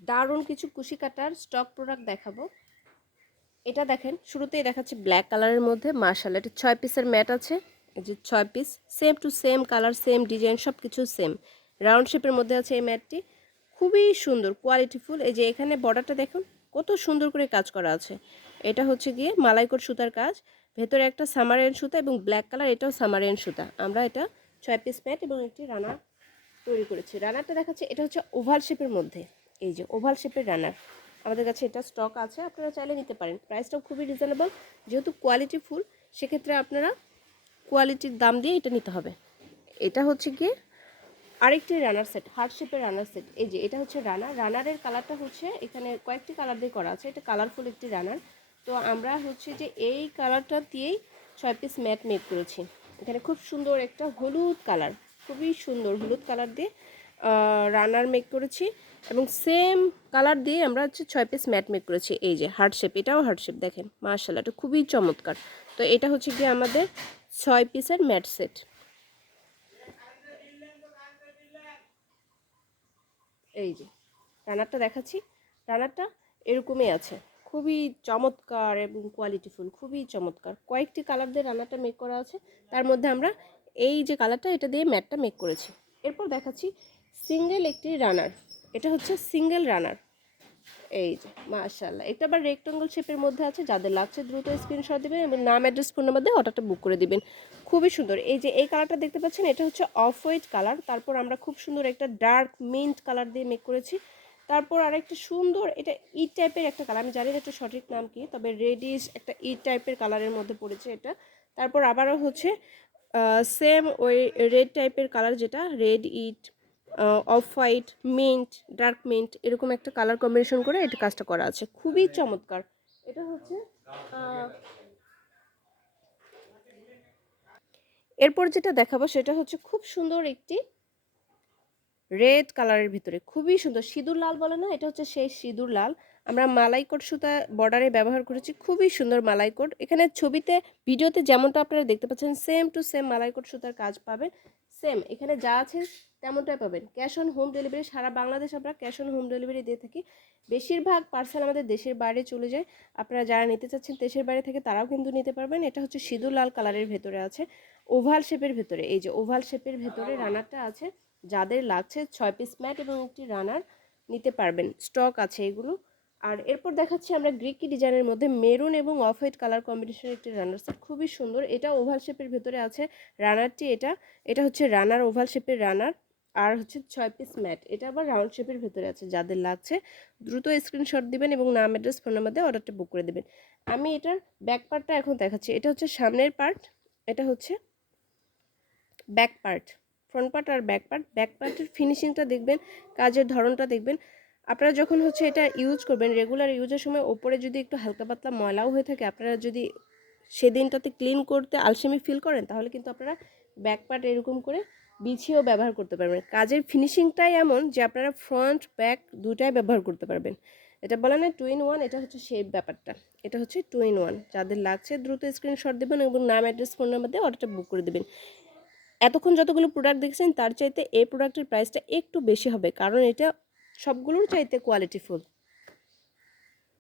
দারুণ কিছু কুশি কাটার স্টক প্রোডাক্ট দেখাবো। এটা দেখেন, শুরুতেই দেখাচ্ছি ব্ল্যাক কালারের মধ্যে। মাশাআল্লাহ, এটা 6 পিসের ম্যাট আছে। এই যে 6 piece, same to same colour, same design, সব কিছু সেম। রাউন্ড শেপের মধ্যে আছে এই ম্যাটটি, খুবই সুন্দর কোয়ালিটিফুল। এই যে এখানে বর্ডারটা দেখুন কত সুন্দর করে কাজ করা আছে। এটা হচ্ছে গিয়ে মালাইকোট সুতার কাজ, ভেতরে একটা সামারিয়ান সুতা এবং ব্ল্যাক কালার, এটাও সামারিয়ান সুতা। আমরা এটা 6 পিস ম্যাট এবং একটি রানার তৈরি করেছি। রানারটা দেখাচ্ছে, এটা হচ্ছে ওভাল শেপের মধ্যে। এই যে ওভাল শেপের রানার আমাদের কাছে এটা স্টক আছে, আপনারা চাইলে নিতে পারেন। প্রাইসটাও খুবই রিজনেবল, যেহেতু কোয়ালিটি ফুল, সেক্ষেত্রে আপনারা কোয়ালিটির দাম দিয়ে এটা নিতে হবে। এটা হচ্ছে গিয়ে আরেকটি রানার সেট, হার্ট শেপের রানার সেট। এই যে এটা হচ্ছে রানারের কালারটা হচ্ছে এখানে কয়েকটি কালার দিয়ে করা আছে, এটা কালারফুল একটি রানার। তো আমরা হচ্ছে যে এই কালারটা দিয়েই 6 পিস ম্যাট মেক করেছি। এখানে খুব সুন্দর একটা হলুদ কালার, খুবই সুন্দর হলুদ কালার দিয়ে রানার মেক করেছি, এবং সেম কালার দিয়ে আমরা হচ্ছে 6 পিস ম্যাট মেক করেছি। এই যে হার্ট শেপ, এটাও হার্ট শেপ, দেখেন মাশাআল্লাহ, এটা খুবই চমৎকার। তো এটা হচ্ছে গিয়ে আমাদের 6 পিসের ম্যাট সেট। এই যে রানারটা দেখাচ্ছি, রানারটা এরকমই আছে, খুবই চমৎকার এবং কোয়ালিটিফুল, খুবই চমৎকার। কয়েকটি কালার দিয়ে রানারটা মেক করা আছে, তার মধ্যে আমরা এই যে কালারটা, এটা দিয়ে ম্যাটটা মেক করেছি। এরপর দেখাচ্ছি সিঙ্গেল একটি রানার, এটা হচ্ছে সিঙ্গেল রানার। এই যে মাশাআল্লাহ, এটা আবার রেক্টাঙ্গল শেপের মধ্যে আছে। যাদের লাগছে দ্রুত স্ক্রিনশট দিবেন এবং নাম, অ্যাড্রেস, ফোন নাম্বার দিয়ে অর্ডারটা বুক করে দিবেন। খুবই সুন্দর। এই যে এই কালারটা দেখতে পাচ্ছেন, এটা হচ্ছে অফ হোয়াইট কালার, তারপর আমরা খুব সুন্দর একটা ডার্ক মিন্ট কালার দিয়ে মেক করেছি। তারপর আরেকটা সুন্দর, এটা ইট টাইপের একটা কালার, আমি জানি না এটা সঠিক নাম কি, তবে রেডিশ একটা ইট টাইপের কালারের মধ্যে পড়েছে এটা। তারপর আবারও হচ্ছে সেম ওই রেড টাইপের কালার, যেটা রেড ইট, off white, mint, dark mint, এরকম একটা কালার কম্বিনেশন করে এটা কাজটা করা আছে, খুবই চমৎকার। এটা হচ্ছে এরপর যেটা দেখাবো সেটা হচ্ছে খুব সুন্দর একটি রেড কালারের ভিতরে, খুবই সুন্দর সিঁদুর লাল বলে না, এটা হচ্ছে সেই সিঁদুর লাল। আমরা মালাইকোট সুতা বর্ডারে ব্যবহার করেছি, খুবই সুন্দর মালাইকোট। এখানে ছবিতে, ভিডিওতে যেমনটা আপনারা দেখতে পাচ্ছেন, সেম টু সেম মালাইকোট সুতার কাজ পাবেন। সেম এখানে যা আছে তেমনটাই পাবেন। ক্যাশ অন হোম ডেলিভারি, সারা বাংলাদেশ আমরা ক্যাশ অন হোম ডেলিভারি দিয়ে থাকি। বেশিরভাগ পার্সেল আমাদের দেশের বাইরে চলে যায়। আপনারা যারা নিতে চাচ্ছেন দেশের বাইরে থেকে, তারাও কিন্তু নিতে পারবেন। এটা হচ্ছে সিঁদুর লাল কালারের ভেতরে আছে, ওভাল শেপের ভেতরে। এই যে ওভাল শেপের ভেতরে রানারটা আছে। যাদের লাগছে 6 পিস ম্যাট এবং একটি রানার নিতে পারবেন, স্টক আছে এগুলো। আর এরপর দেখাচ্ছি আমরা গ্রিকি ডিজাইনের মধ্যে মেরুন এবং অফ হোয়াইট কালার কম্বিনেশনের একটি রানার সেট, খুবই সুন্দর। এটা ওভাল শেপের ভেতরে আছে রানারটি। এটা হচ্ছে রানার, ওভাল শেপের রানার। আর হচ্ছে 6 পিস ম্যাট, এটা আবার রাউন্ড শেপের ভেতরে আছে। যাদের লাগছে দ্রুত স্ক্রিনশট দিবেন এবং নাম, অ্যাড্রেস, ফোন নাম্বার দিয়ে অর্ডারটা বুক করে দেবেন। আমি এটার ব্যাক পার্টটা এখন দেখাচ্ছি। এটা হচ্ছে সামনের পার্ট, এটা হচ্ছে ব্যাক পার্ট। ফ্রন্ট পার্ট আর ব্যাক পার্ট। ব্যাক পার্টের ফিনিশিংটা দেখবেন, কাজের ধরনটা দেখবেন। আপনারা যখন হচ্ছে এটা ইউজ করবেন, রেগুলার ইউজের সময় ওপরে যদি একটু হালকা পাতলা ময়লাও হয়ে থাকে, আপনারা যদি সেদিনটাতে ক্লিন করতে আলসেমি ফিল করেন, তাহলে কিন্তু আপনারা ব্যাক পার্ট এরকম করে বিছিয়েও ব্যবহার করতে পারবেন। কাজের ফিনিশিংটাই এমন যে আপনারা ফ্রন্ট ব্যাক দুটাই ব্যবহার করতে পারবেন। এটা বলে না 2 in 1, এটা হচ্ছে সেই ব্যাপারটা। এটা হচ্ছে 2 in 1। যাদের লাগছে দ্রুত স্ক্রিনশট দেবেন এবং নাম, অ্যাড্রেস, ফোন নাম্বার দিয়ে অর্ডারটা বুক করে দেবেন। এতক্ষণ যতগুলো প্রোডাক্ট দেখছেন, তার চাইতে এই প্রোডাক্টের প্রাইসটা একটু বেশি হবে, কারণ এটা সবগুলোর চাইতে কোয়ালিটিফুল।